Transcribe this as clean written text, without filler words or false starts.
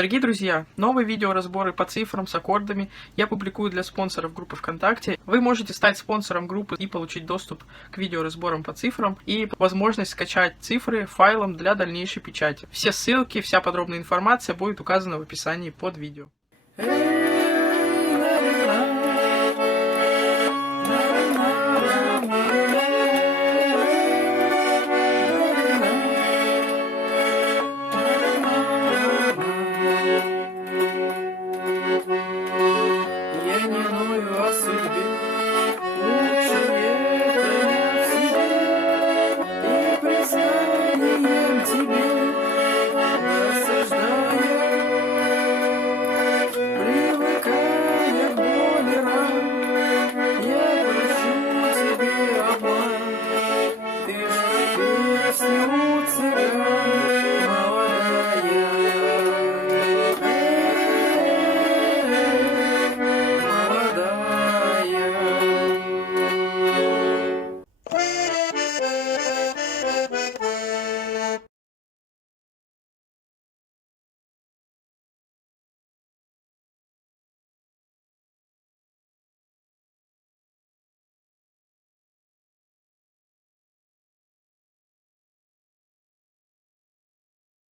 Дорогие друзья, новые видеоразборы по цифрам с аккордами я публикую для спонсоров группы ВКонтакте. Вы можете стать спонсором группы и получить доступ к видеоразборам по цифрам и возможность скачать цифры файлом для дальнейшей печати. Все ссылки, вся подробная информация будет указана в описании под видео.